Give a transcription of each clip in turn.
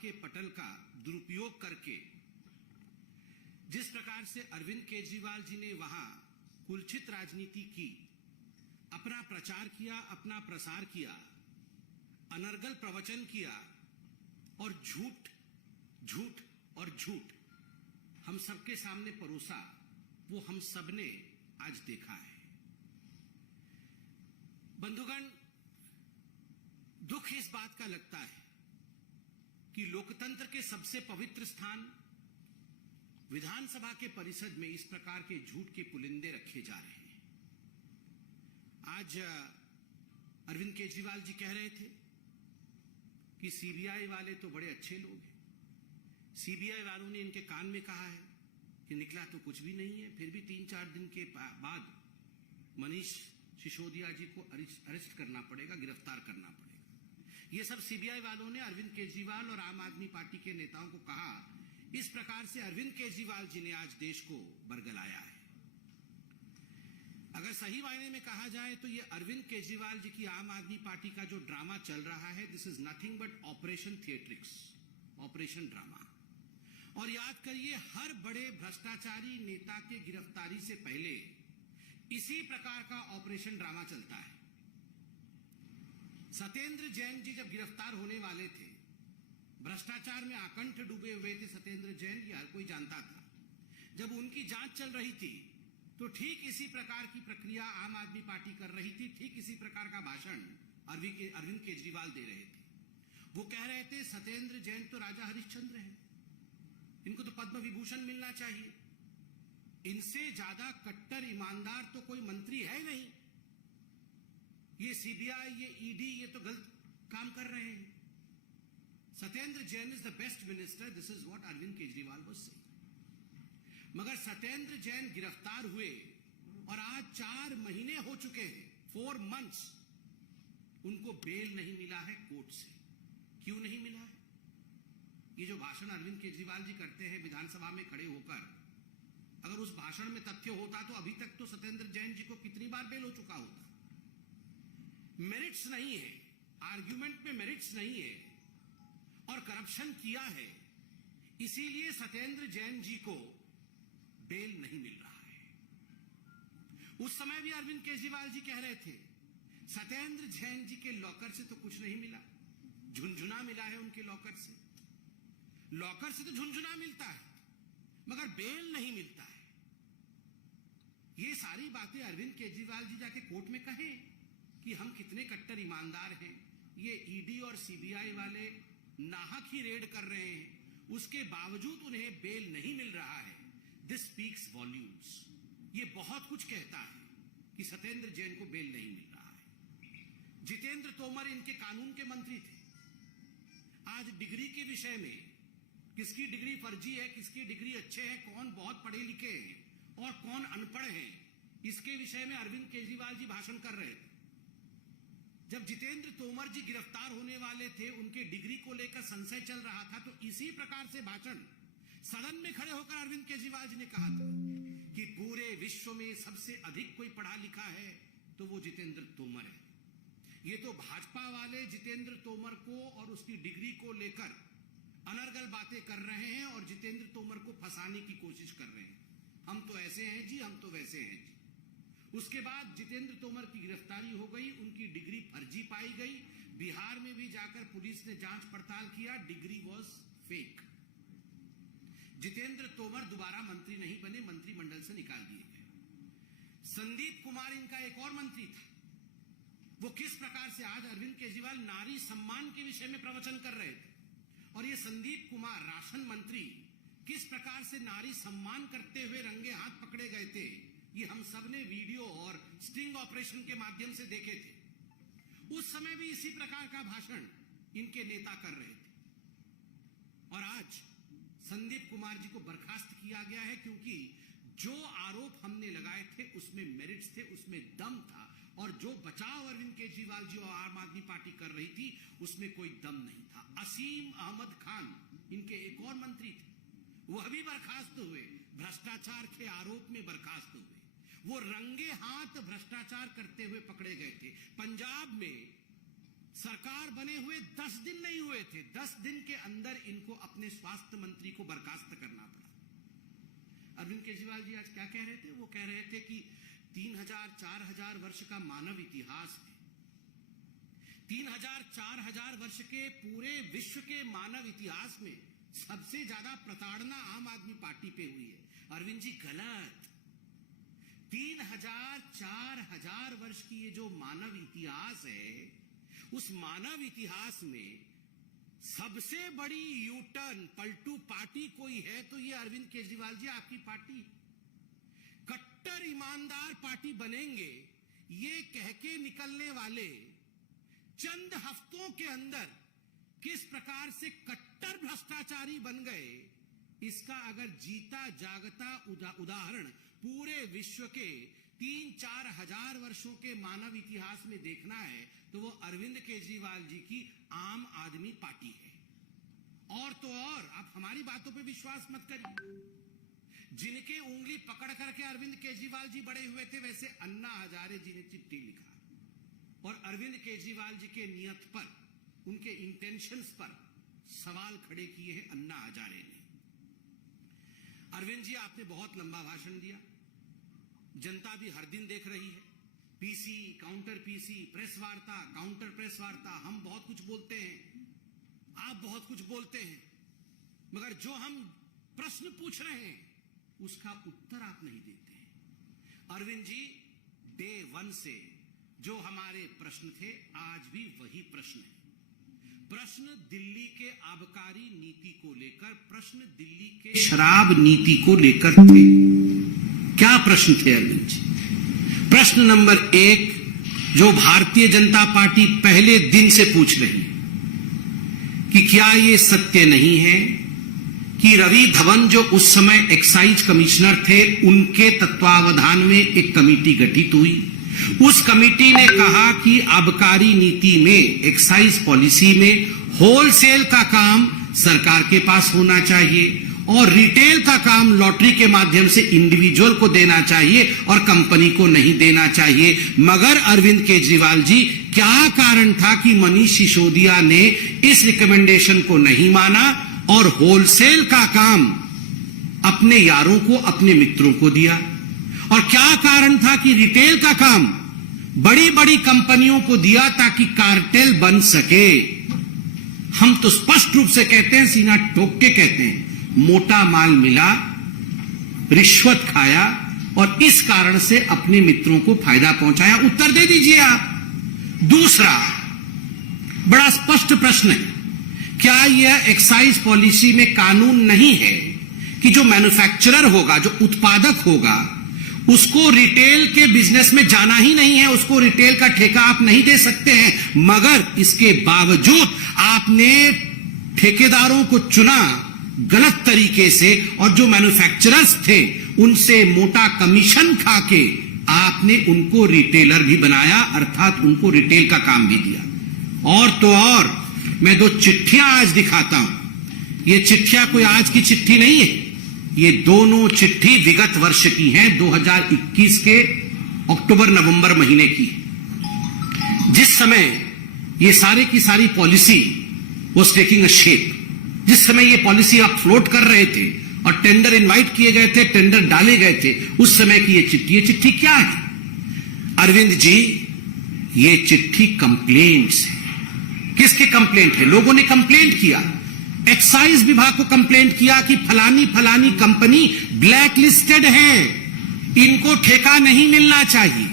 के पटल का दुरुपयोग करके जिस प्रकार से अरविंद केजरीवाल जी ने वहां कुलचित राजनीति की, अपना प्रचार किया, अपना प्रसार किया, अनर्गल प्रवचन किया और झूठ झूठ और झूठ हम सबके सामने परोसा, वो हम सबने आज देखा है। बंधुगण, दुख इस बात का लगता है कि लोकतंत्र के सबसे पवित्र स्थान विधानसभा के परिषद में इस प्रकार के झूठ के पुलिंदे रखे जा रहे हैं। आज अरविंद केजरीवाल जी कह रहे थे कि सीबीआई वाले तो बड़े अच्छे लोग हैं। सीबीआई वालों ने इनके कान में कहा है कि निकला तो कुछ भी नहीं है, फिर भी 3-4 दिन के बाद मनीष सिसोदिया जी को अरेस्ट करना पड़ेगा, गिरफ्तार करना पड़ेगा। ये सब सीबीआई वालों ने अरविंद केजरीवाल और आम आदमी पार्टी के नेताओं को कहा। इस प्रकार से अरविंद केजरीवाल जी ने आज देश को बरगलाया है। अगर सही मायने में कहा जाए तो ये अरविंद केजरीवाल जी की आम आदमी पार्टी का जो ड्रामा चल रहा है, this is nothing but operation theatrics, operation drama. और याद करिए, हर बड़े भ्रष्टाचारी नेता के गिरफ्तारी से पहले इसी प्रकार का ऑपरेशन ड्रामा चलता है। सत्येंद्र जैन जी जब गिरफ्तार होने वाले थे, भ्रष्टाचार में आकंठ डूबे हुए थे सत्येंद्र जैन, हर कोई जानता था। जब उनकी जांच चल रही थी तो ठीक इसी प्रकार की प्रक्रिया आम आदमी पार्टी कर रही थी, ठीक इसी प्रकार का भाषण अरविंद केजरीवाल दे रहे थे। वो कह रहे थे सत्येंद्र जैन तो राजा हरिश्चंद्र है, इनको तो पद्म विभूषण मिलना चाहिए, इनसे ज्यादा कट्टर ईमानदार तो कोई मंत्री है नहीं, ये सीबीआई, ये ईडी, ये तो गलत काम कर रहे हैं। Satyendra Jain is the best minister, this is what Arvind Kejriwal was saying. मगर सत्येंद्र जैन गिरफ्तार हुए और आज 4 महीने हो चुके हैं, 4 months, उनको बेल नहीं मिला है कोर्ट से। क्यों नहीं मिला है? ये जो भाषण अरविंद केजरीवाल जी करते हैं विधानसभा में खड़े होकर, अगर उस भाषण में तथ्य होता तो अभी तक तो सत्येंद्र जैन जी को कितनी बार बेल हो चुका होता। मेरिट्स नहीं है, आर्ग्यूमेंट में मेरिट्स नहीं है और करप्शन किया है, इसीलिए सत्येंद्र जैन जी को बेल नहीं मिल रहा है। उस समय भी अरविंद केजरीवाल जी कह रहे थे सत्येंद्र जैन जी के लॉकर से तो कुछ नहीं मिला, झुनझुना मिला है उनके लॉकर से। लॉकर से तो झुनझुना मिलता है मगर बेल नहीं मिलता है। ये सारी बातें अरविंद केजरीवाल जी जाके कोर्ट में कहें कि हम कितने कट्टर ईमानदार हैं, ये ईडी और सीबीआई वाले नाहक ही रेड कर रहे हैं, उसके बावजूद उन्हें बेल नहीं मिल रहा है। This speaks volumes. ये बहुत कुछ कहता है कि सत्येंद्र जैन को बेल नहीं मिल रहा है। जितेंद्र तोमर इनके कानून के मंत्री थे। आज डिग्री के विषय में किसकी डिग्री फर्जी है, किसकी डिग्री अच्छे है, कौन बहुत पढ़े लिखे हैं और कौन अनपढ़ है, इसके विषय में अरविंद केजरीवाल जी भाषण कर रहे थे। जब जितेंद्र तोमर जी गिरफ्तार होने वाले थे, उनके डिग्री को लेकर संशय चल रहा था, तो इसी प्रकार से भाषण सदन में खड़े होकर अरविंद केजरीवाल जी ने कहा था कि पूरे विश्व में सबसे अधिक कोई पढ़ा लिखा है तो वो जितेंद्र तोमर है। ये तो भाजपा वाले जितेंद्र तोमर को और उसकी डिग्री को लेकर अनर्गल बातें कर रहे हैं और जितेंद्र तोमर को फंसाने की कोशिश कर रहे हैं। हम तो ऐसे हैं जी, हम तो वैसे हैं जी। उसके बाद जितेंद्र तोमर की गिरफ्तारी हो गई, उनकी डिग्री फर्जी पाई गई। बिहार में भी जाकर पुलिस ने जांच पड़ताल किया, degree was fake. Jitendra Tomar दोबारा मंत्री नहीं बने, मंत्रिमंडल से निकाल दिए गए। संदीप कुमार इनका एक और मंत्री था। वो किस प्रकार से आज अरविंद केजरीवाल नारी सम्मान के विषय में प्रवचन कर रहे थे और ये संदीप कुमार राशन मंत्री किस प्रकार से नारी सम्मान करते हुए रंगे हाथ पकड़े गए थे, ये हम सब ने वीडियो और स्टिंग ऑपरेशन के माध्यम से देखे थे। उस समय भी इसी प्रकार का भाषण इनके नेता कर रहे थे और आज संदीप कुमार जी को बर्खास्त किया गया है क्योंकि जो आरोप हमने लगाए थे उसमें मेरिट्स थे, उसमें दम था और जो बचाव अरविंद केजरीवाल जी और आम आदमी पार्टी कर रही थी उसमें कोई दम नहीं था। असीम अहमद खान इनके एक और मंत्री थे, वह भी बर्खास्त हुए, भ्रष्टाचार के आरोप में बर्खास्त हुए। वो रंगे हाथ भ्रष्टाचार करते हुए पकड़े गए थे। पंजाब में सरकार बने हुए 10 दिन नहीं हुए थे, 10 दिन के अंदर इनको अपने स्वास्थ्य मंत्री को बर्खास्त करना पड़ा। अरविंद केजरीवाल जी आज क्या कह रहे थे? वो कह रहे थे कि 3000-4000 वर्ष का मानव इतिहास है, 3000-4000 वर्ष के पूरे विश्व के मानव इतिहास में सबसे ज्यादा प्रताड़ना आम आदमी पार्टी पे हुई है। अरविंद जी गलत। 3000-4000 वर्ष की ये जो मानव इतिहास है, उस मानव इतिहास में सबसे बड़ी यूटर्न पलटू पार्टी कोई है तो ये अरविंद केजरीवाल जी आपकी पार्टी। कट्टर ईमानदार पार्टी बनेंगे ये कह के निकलने वाले चंद हफ्तों के अंदर किस प्रकार से कट्टर भ्रष्टाचारी बन गए, इसका अगर जीता जागता उदाहरण पूरे विश्व के 3-4 हजार वर्षों के मानव इतिहास में देखना है तो वो अरविंद केजरीवाल जी की आम आदमी पार्टी है। और तो और आप हमारी बातों पे विश्वास मत करिए। जिनके उंगली पकड़ करके अरविंद केजरीवाल जी बड़े हुए थे, वैसे अन्ना हजारे जी ने चिट्ठी लिखा और अरविंद केजरीवाल जी के नियत पर, उनके इंटेंशंस पर सवाल खड़े किए हैं अन्ना हजारे ने। अरविंद जी आपने बहुत लंबा भाषण दिया, जनता भी हर दिन देख रही है। पीसी, काउंटर पीसी, प्रेस वार्ता, काउंटर प्रेस वार्ता, हम बहुत कुछ बोलते हैं, आप बहुत कुछ बोलते हैं, मगर जो हम प्रश्न पूछ रहे हैं उसका उत्तर आप नहीं देते हैं। अरविंद जी डे 1 से जो हमारे प्रश्न थे आज भी वही प्रश्न है। प्रश्न दिल्ली के आबकारी नीति को लेकर, प्रश्न दिल्ली के शराब नीति को लेकर थे। क्या प्रश्न थे अरविंद जी? प्रश्न नंबर 1 जो भारतीय जनता पार्टी पहले दिन से पूछ रही कि क्या यह सत्य नहीं है कि रवि धवन जो उस समय एक्साइज कमिश्नर थे, उनके तत्वावधान में एक कमेटी गठित हुई। उस कमेटी ने कहा कि आबकारी नीति में, एक्साइज पॉलिसी में होलसेल का काम सरकार के पास होना चाहिए और रिटेल का काम लॉटरी के माध्यम से इंडिविजुअल को देना चाहिए और कंपनी को नहीं देना चाहिए। मगर अरविंद केजरीवाल जी, क्या कारण था कि मनीष सिसोदिया ने इस रिकमेंडेशन को नहीं माना और होलसेल का काम अपने यारों को, अपने मित्रों को दिया? और क्या कारण था कि रिटेल का काम बड़ी बड़ी कंपनियों को दिया ताकि कार्टेल बन सके? हम तो स्पष्ट रूप से कहते हैं, सीना ठोक के कहते हैं, मोटा माल मिला, रिश्वत खाया और इस कारण से अपने मित्रों को फायदा पहुंचाया। उत्तर दे दीजिए आप। दूसरा बड़ा स्पष्ट प्रश्न है, क्या यह एक्साइज पॉलिसी में कानून नहीं है कि जो मैन्युफैक्चरर होगा, जो उत्पादक होगा, उसको रिटेल के बिजनेस में जाना ही नहीं है, उसको रिटेल का ठेका आप नहीं दे सकते हैं, मगर इसके बावजूद आपने ठेकेदारों को चुना गलत तरीके से और जो मैन्युफैक्चरर्स थे उनसे मोटा कमीशन खाके आपने उनको रिटेलर भी बनाया, अर्थात उनको रिटेल का काम भी दिया। और तो और मैं 2 चिट्ठियां आज दिखाता हूं। ये चिट्ठियां कोई आज की चिट्ठी नहीं है, ये दोनों चिट्ठी विगत वर्ष की हैं, 2021 के अक्टूबर-नवंबर महीने की। जिस समय ये सारे की सारी policy was taking a shape, जिस समय ये पॉलिसी आप फ्लोट कर रहे थे और टेंडर इनवाइट किए गए थे, टेंडर डाले गए थे, उस समय की ये चिट्ठी क्या है अरविंद जी? ये चिट्ठी कंप्लेंट्स है। किसके कंप्लेंट है? लोगों ने कंप्लेंट किया, एक्साइज विभाग को कंप्लेंट किया कि फलानी फलानी कंपनी ब्लैक लिस्टेड है, इनको ठेका नहीं मिलना चाहिए।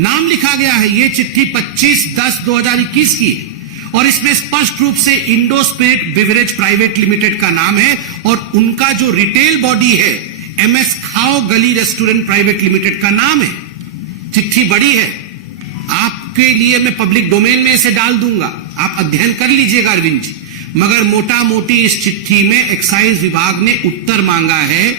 नाम लिखा गया है। ये चिट्ठी 25/10/2021 की है और इसमें स्पष्ट रूप से Indo spirit beverage private limited का नाम है और उनका जो रिटेल बॉडी है MS खाओ गली रेस्टोरेंट प्राइवेट लिमिटेड का नाम है। चिट्ठी बड़ी है, आपके लिए मैं पब्लिक डोमेन में इसे डाल दूंगा, आप अध्ययन कर लीजिएगा अरविंद जी। मगर मोटा मोटी इस चिट्ठी में एक्साइज विभाग ने उत्तर मांगा है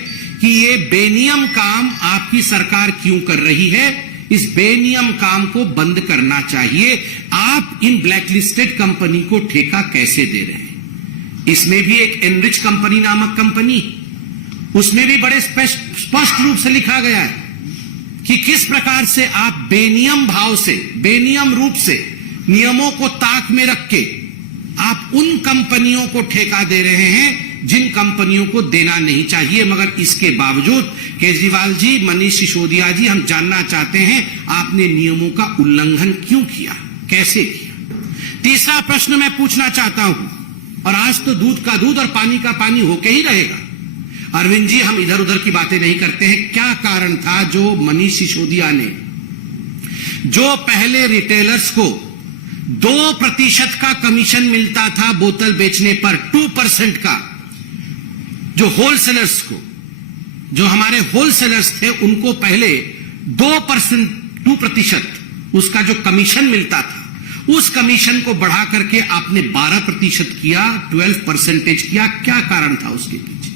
कि ये बेनियम काम आपकी सरकार क्यों कर रही है, इस बेनियम काम को बंद करना चाहिए, आप इन ब्लैकलिस्टेड कंपनी को ठेका कैसे दे रहे हैं। इसमें भी एक एनरिच कंपनी नामक कंपनी, उसमें भी बड़े स्पष्ट रूप से लिखा गया है कि किस प्रकार से आप बेनियम भाव से, बेनियम रूप से नियमों को ताक में रख के आप उन कंपनियों को ठेका दे रहे हैं जिन कंपनियों को देना नहीं चाहिए। मगर इसके बावजूद केजरीवाल जी, मनीष सिसोदिया जी, हम जानना चाहते हैं आपने नियमों का उल्लंघन क्यों किया, कैसे किया। तीसरा प्रश्न मैं पूछना चाहता हूं, और आज तो दूध का दूध और पानी का पानी होके ही रहेगा। अरविंद जी, हम इधर उधर की बातें नहीं करते हैं। क्या कारण था जो मनीष सिसोदिया ने, जो पहले रिटेलर्स को 2% का कमीशन मिलता था बोतल बेचने पर, 2% का, जो होलसेलर्स को, जो हमारे होलसेलर्स थे उनको पहले 2% उसका जो कमीशन मिलता था, उस कमीशन को बढ़ा करके आपने 12% किया, 12% किया। क्या कारण था उसके पीछे?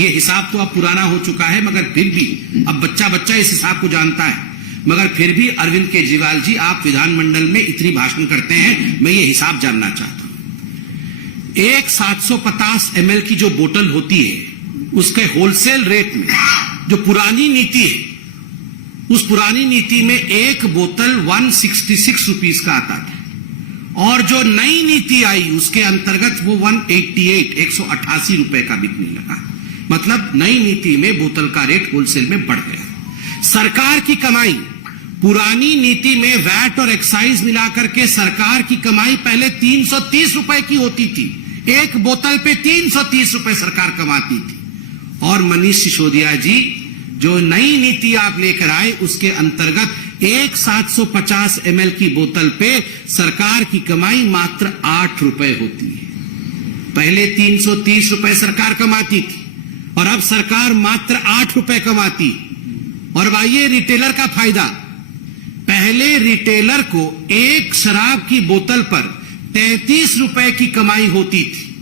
ये हिसाब तो अब पुराना हो चुका है, मगर फिर भी अब बच्चा बच्चा इस हिसाब को जानता है। मगर फिर भी अरविंद केजरीवाल जी, आप विधानमंडल में इतनी भाषण करते हैं, मैं ये हिसाब जानना चाहता हूं। एक 750 ml की जो बोतल होती है, उसके होलसेल रेट में जो पुरानी नीति है, उस पुरानी नीति में एक बोतल 166 रुपीस का आता था, और जो नई नीति आई उसके अंतर्गत वो 188 रुपए का बिकने लगा। मतलब नई नीति में बोतल का रेट होलसेल में बढ़ गया। सरकार की कमाई, पुरानी नीति में वैट और एक्साइज मिलाकर के सरकार की कमाई पहले 330 रुपए की होती थी। एक बोतल पे 330 रुपए सरकार कमाती थी। और मनीष सिसोदिया जी, जो नई नीति आप लेकर आए, उसके अंतर्गत एक 750 ml की बोतल पे सरकार की कमाई मात्र 8 रुपए होती है। पहले 330 रुपए सरकार कमाती थी और अब सरकार मात्र 8 रुपए कमाती। और आइए रिटेलर का फायदा, पहले रिटेलर को एक शराब की बोतल पर 33 रुपए की कमाई होती थी,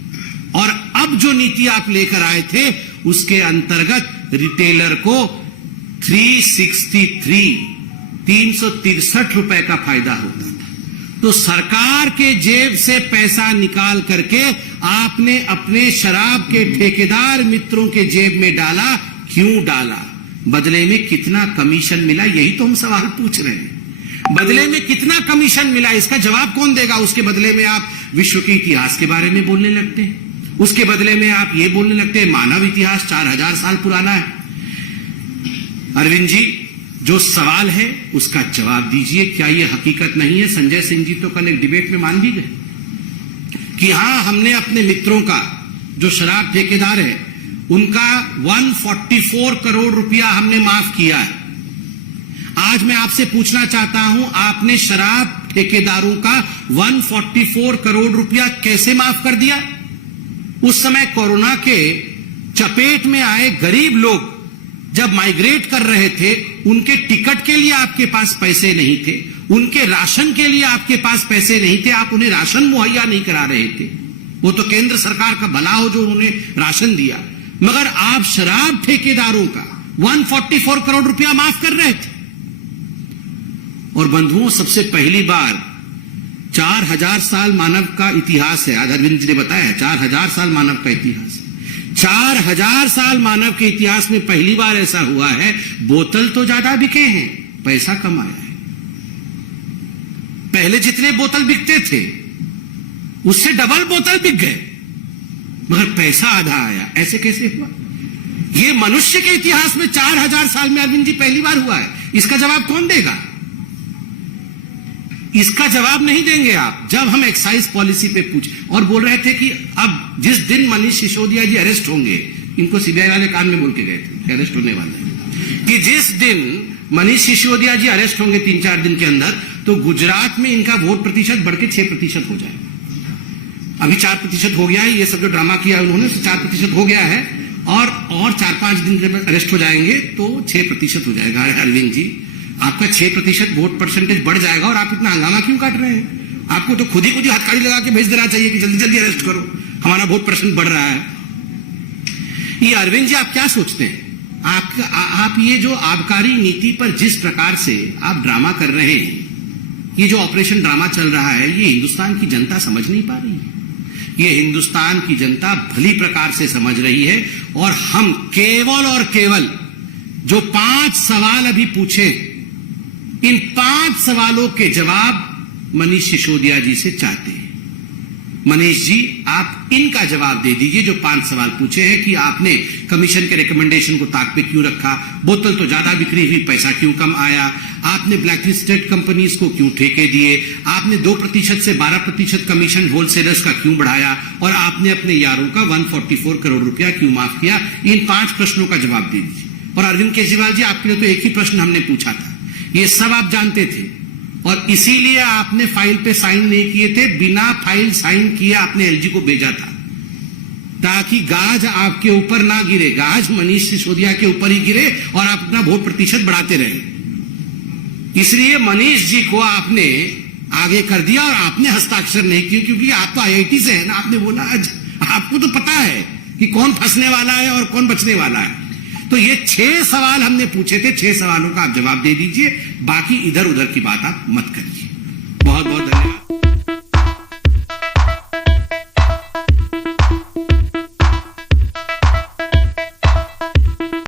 और अब जो नीति आप लेकर आए थे उसके अंतर्गत रिटेलर को 363 रुपए का फायदा होता था। तो सरकार के जेब से पैसा निकाल करके आपने अपने शराब के ठेकेदार मित्रों के जेब में डाला। क्यों डाला? बदले में कितना कमीशन मिला, यही तो हम सवाल पूछ रहे हैं। बदले में कितना कमीशन मिला, इसका जवाब कौन देगा? उसके बदले में आप विश्व के इतिहास के बारे में बोलने लगते हैं, उसके बदले में आप ये बोलने लगते हैं मानव इतिहास 4000 साल पुराना है। अरविंद जी, जो सवाल है उसका जवाब दीजिए। क्या यह हकीकत नहीं है? संजय सिंह जी तो कल एक डिबेट में मान भी गए कि हां, हमने अपने मित्रों का, जो शराब ठेकेदार है, उनका 144 करोड़ रुपया हमने माफ किया है। आज मैं आपसे पूछना चाहता हूं, आपने शराब ठेकेदारों का 144 करोड़ रुपया कैसे माफ कर दिया? उस समय कोरोना के चपेट में आए गरीब लोग जब माइग्रेट कर रहे थे, उनके टिकट के लिए आपके पास पैसे नहीं थे, उनके राशन के लिए आपके पास पैसे नहीं थे, आप उन्हें राशन मुहैया नहीं करा रहे थे। वो तो केंद्र सरकार का भला हो जो उन्होंने राशन दिया, मगर आप शराब ठेकेदारों का 144 करोड़ रुपया माफ कर रहे थे। और बंधुओं, सबसे पहली बार 4000 साल मानव का इतिहास है। आज अरविंद जी ने बताया 4000 साल मानव का इतिहास है। 4000 साल मानव के इतिहास में पहली बार ऐसा हुआ है, बोतल तो ज्यादा बिके हैं, पैसा कम आया है। पहले जितने बोतल बिकते थे उससे डबल बोतल बिक गए, मगर पैसा आधा आया। ऐसे कैसे हुआ? यह मनुष्य के इतिहास में 4000 साल में अरविंद जी पहली बार हुआ है। इसका जवाब कौन देगा? इसका जवाब नहीं देंगे आप। जब हम एक्साइज पॉलिसी पे पूछे और बोल रहे थे कि अब जिस दिन मनीष सिसोदिया जी अरेस्ट होंगे, इनको सीबीआई वाले कान में बोल के गए थे अरेस्ट होने वाले, कि जिस दिन मनीष सिसोदिया जी अरेस्ट होंगे 3-4 दिन के अंदर, तो गुजरात में इनका वोट प्रतिशत बढ़ के 6% हो जाएगा। अभी 4% हो गया है। ये सब जो ड्रामा किया उन्होंने, 4% हो गया है, और 4-5 दिन जब अरेस्ट हो जाएंगे तो 6% हो जाएगा। अरविंद जी, आपका 6% वोट परसेंटेज बढ़ जाएगा, और आप इतना हंगामा क्यों काट रहे हैं? आपको तो खुद ही हथकड़ी लगा के भेज देना चाहिए कि जल्दी जल्दी अरेस्ट करो, हमारा वोट परसेंट बढ़ रहा है। ये अरविंद जी, आप क्या सोचते हैं? आप ये जो आबकारी नीति पर जिस प्रकार से आप ड्रामा कर रहे हैं, ये जो ऑपरेशन ड्रामा चल रहा है, ये हिंदुस्तान की जनता समझ नहीं पा रही है। ये हिंदुस्तान की जनता भली प्रकार से समझ रही है। और हम केवल और केवल जो 5 सवाल अभी पूछे, इन 5 सवालों के जवाब मनीष सिसोदिया जी से चाहते हैं। मनीष जी, आप इनका जवाब दे दीजिए जो 5 सवाल पूछे हैं कि आपने कमीशन के रिकमेंडेशन को ताक पे क्यों रखा, बोतल तो ज्यादा बिक्री हुई, पैसा क्यों कम आया, आपने ब्लैकलिस्टेड कंपनीज को क्यों ठेके दिए, आपने 2% से 12% कमीशन होलसेलर्स का क्यों बढ़ाया, और आपने अपने यारों का 144 करोड़ रुपया क्यों माफ किया। इन 5 प्रश्नों का जवाब दे दीजिए। और अरविंद केजरीवाल जी, आपके लिए तो एक ही प्रश्न हमने पूछा था, ये सब आप जानते थे और इसीलिए आपने फाइल पे साइन नहीं किए थे। बिना फाइल साइन किए आपने एलजी को भेजा था ताकि गाज आपके ऊपर ना गिरे, गाज मनीष सिसोदिया के ऊपर ही गिरे और आप अपना वोट प्रतिशत बढ़ाते रहे। इसलिए मनीष जी को आपने आगे कर दिया और आपने हस्ताक्षर नहीं किए, क्योंकि आप तो आईआईटी से है ना। आपने बोला आज आपको तो पता है कि कौन फंसने वाला है और कौन बचने वाला है। तो ये 6 सवाल हमने पूछे थे, 6 सवालों का आप जवाब दे दीजिए, बाकी इधर उधर की बात आप मत करिए। बहुत बहुत धन्यवाद।